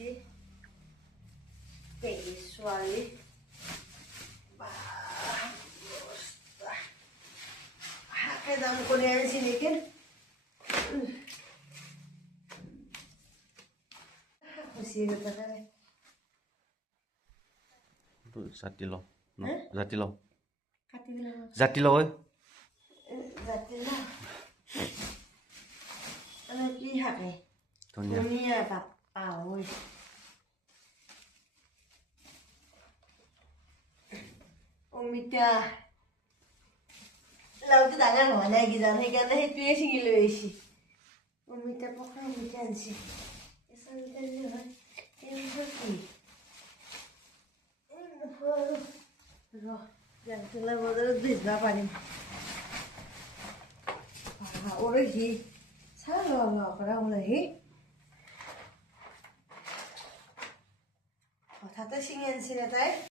আনিছি পেহী ছোৱালী শাকে দাম কৰি আনিছি নেকি জাতি লওঁ জাতি লওঁ কাটি দিলে জাতি লওঁ জাতি না কি শাকে ধনিয়া ধনিয়া বাপ্পা ঐ অমিতা লাউটো ডাঙৰ হোৱা নাই কিজান সেইকাৰণে সেইটোৱে ছিঙি লৈ আহিছি অমিতা পকা অমিতা আনিছি কেঁচা অমিতা দিলে হয় জাংচলা বজাৰত ভিজবা পাৰিম ওৰহি চাহ লোৱা কৰা ওৰহি হঠাতে ছিঙি আনিছিলে তাই